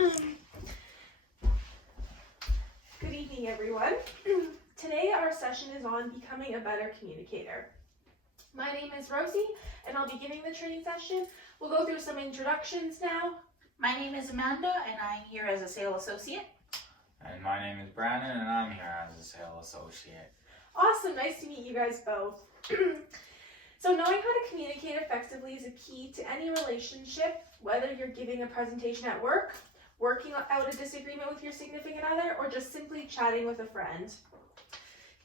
Good evening, everyone. Today our session is on becoming a better communicator. My name is Rosie, and I'll be giving the training session. We'll go through some introductions now. My name is Amanda, and I'm here as a sales associate. And my name is Brandon, and I'm here as a sales associate. Awesome, nice to meet you guys both. So knowing how to communicate effectively is a key to any relationship, whether you're giving a presentation at work, working out a disagreement with your significant other, or just simply chatting with a friend.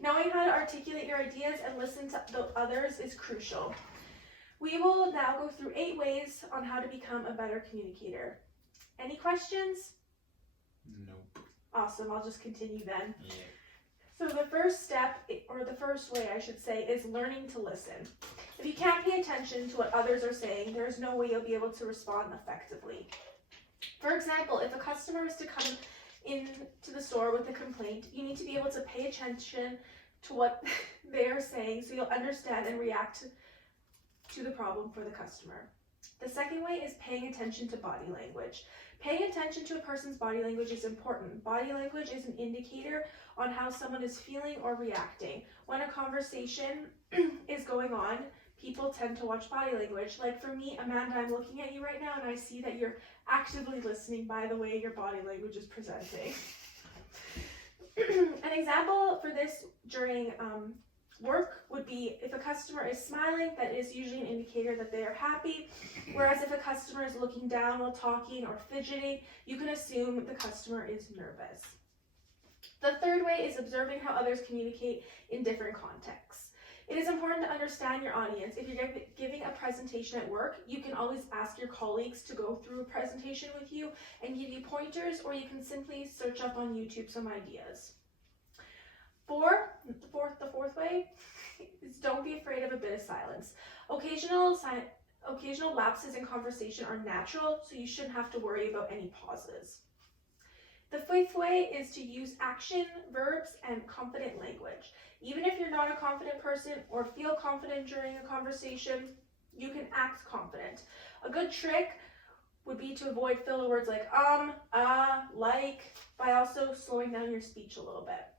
Knowing how to articulate your ideas and listen to the others is crucial. We will now go through 8 ways on how to become a better communicator. Any questions? Nope. Awesome, I'll just continue then. Yeah. So the first step, or the first way I should say, is learning to listen. If you can't pay attention to what others are saying, there's no way you'll be able to respond effectively. For example, if a customer is to come into the store with a complaint, you need to be able to pay attention to what they are saying so you'll understand and react to the problem for the customer. The second way is paying attention to body language. Paying attention to a person's body language is important. Body language is an indicator on how someone is feeling or reacting. When a conversation is going on, people tend to watch body language. Like for me, Amanda, I'm looking at you right now and I see that you're actively listening by the way your body language is presenting. An example for this during work would be if a customer is smiling, that is usually an indicator that they are happy. Whereas if a customer is looking down while talking or fidgeting, you can assume the customer is nervous. The third way is observing how others communicate in different contexts. It is important to understand your audience. If you're giving a presentation at work, you can always ask your colleagues to go through a presentation with you and give you pointers, or you can simply search up on YouTube some ideas. The fourth way is don't be afraid of a bit of silence. Occasional lapses in conversation are natural, so you shouldn't have to worry about any pauses. The fifth way is to use action, verbs, and confident language. Even if you're not a confident person or feel confident during a conversation, you can act confident. A good trick would be to avoid filler words like like, by also slowing down your speech a little bit.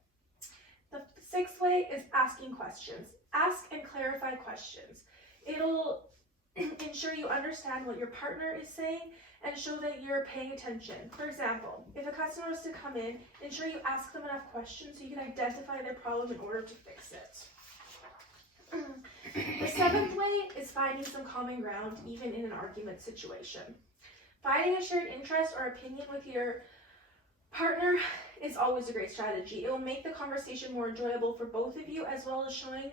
The sixth way is asking questions. Ask and clarify questions. It'll ensure you understand what your partner is saying and show that you're paying attention. For example, if a customer is to come in, ensure you ask them enough questions so you can identify their problem in order to fix it. The seventh way is finding some common ground even in an argument situation. Finding a shared interest or opinion with your partner is always a great strategy. It will make the conversation more enjoyable for both of you, as well as showing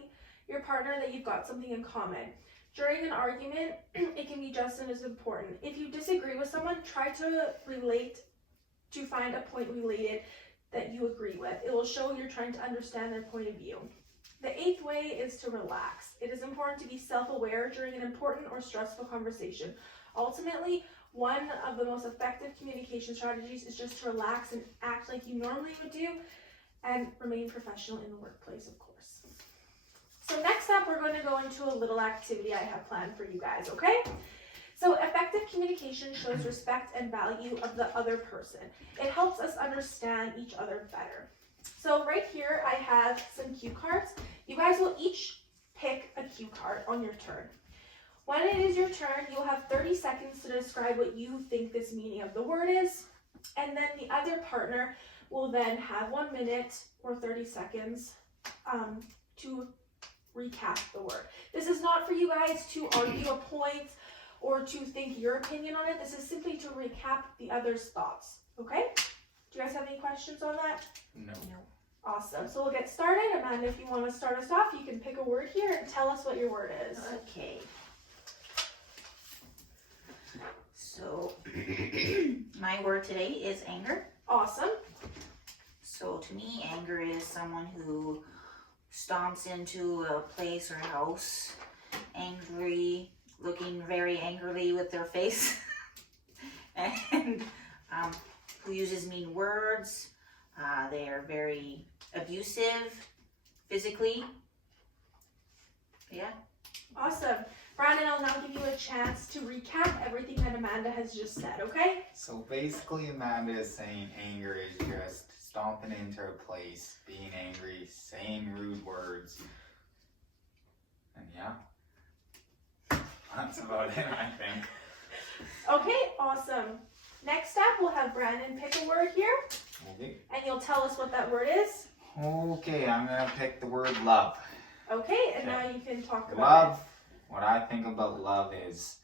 your partner that you've got something in common. During an argument, it can be just as important. If you disagree with someone, try to find a point related that you agree with. It will show you're trying to understand their point of view. The eighth way is to relax. It is important to be self-aware during an important or stressful conversation. Ultimately, one of the most effective communication strategies is just to relax and act like you normally would do and remain professional in the workplace, of course. So next up, we're going to go into a little activity I have planned for you guys, okay? So effective communication shows respect and value of the other person. It helps us understand each other better. So right here, I have some cue cards. You guys will each pick a cue card on your turn. When it is your turn, you'll have 30 seconds to describe what you think this meaning of the word is. And then the other partner will then have 1 minute or 30 seconds to recap the word. This is not for you guys to argue a point or to think your opinion on it. This is simply to recap the other's thoughts, okay? Do you guys have any questions on that? No. Awesome. So we'll get started. Amanda, if you want to start us off, you can pick a word here and tell us what your word is. Okay. So, my word today is anger. Awesome. So to me, anger is someone who stomps into a place or house, angry, looking very angrily with their face, and who uses mean words. They are very abusive physically. Yeah. Awesome. Brandon, I'll now give you a chance to recap everything that Amanda has just said, okay? So basically, Amanda is saying anger is just stomping into a place, being angry, saying rude words. And yeah, that's about it, I think. Okay, awesome. Next up, we'll have Brandon pick a word here, Okay. and you'll tell us what that word is. Okay, I'm gonna pick the word love. Okay, and now you can talk about Love, what I think about love is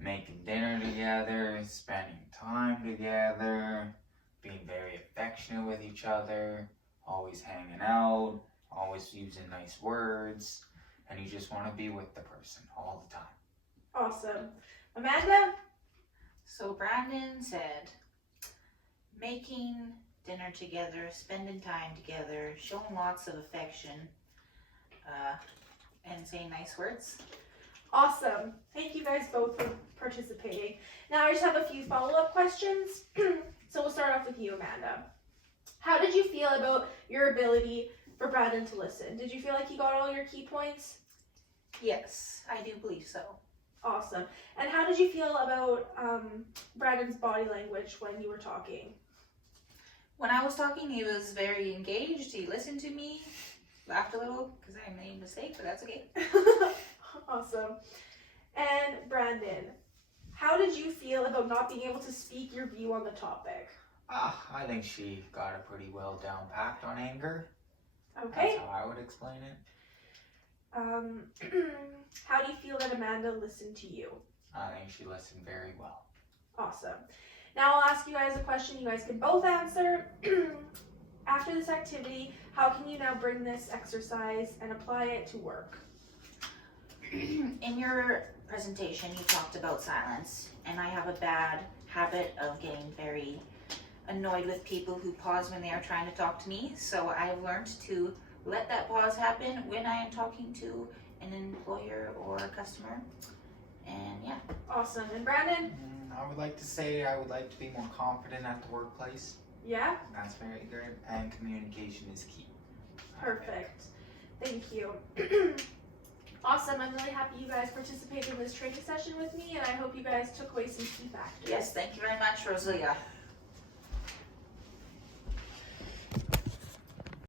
making dinner together, spending time together, being very affectionate with each other, always hanging out, always using nice words, and you just want to be with the person all the time. it. Awesome. Amanda? So Brandon said, making dinner together, spending time together, showing lots of affection, and saying nice words. Awesome. Thank you guys both for participating. Now I just have a few follow-up questions. So we'll start off with you, Amanda. How did you feel about your ability for Brandon to listen? Did you feel like he got all your key points? Yes, I do believe so. Awesome. And how did you feel about Brandon's body language when you were talking? When I was talking, he was very engaged. He listened to me, laughed a little because I made a mistake, but that's okay. Awesome. And Brandon, how did you feel about not being able to speak your view on the topic? I think she got it pretty well down packed on anger. Okay. That's how I would explain it. How do you feel that Amanda listened to you? I think she listened very well. Awesome. Now I'll ask you guys a question you guys can both answer. After this activity, how can you now bring this exercise and apply it to work? In your presentation, you talked about silence, and I have a bad habit of getting very annoyed with people who pause when they are trying to talk to me. So I've learned to let that pause happen when I am talking to an employer or a customer. And yeah. Awesome. And Brandon? I would like to say I would like to be more confident at the workplace. Yeah? That's very good. And communication is key. Perfect. Thank you. Awesome. I'm really happy you guys participated in this training session with me, and I hope you guys took away some key factors. Yes, thank you very much, Rosalia.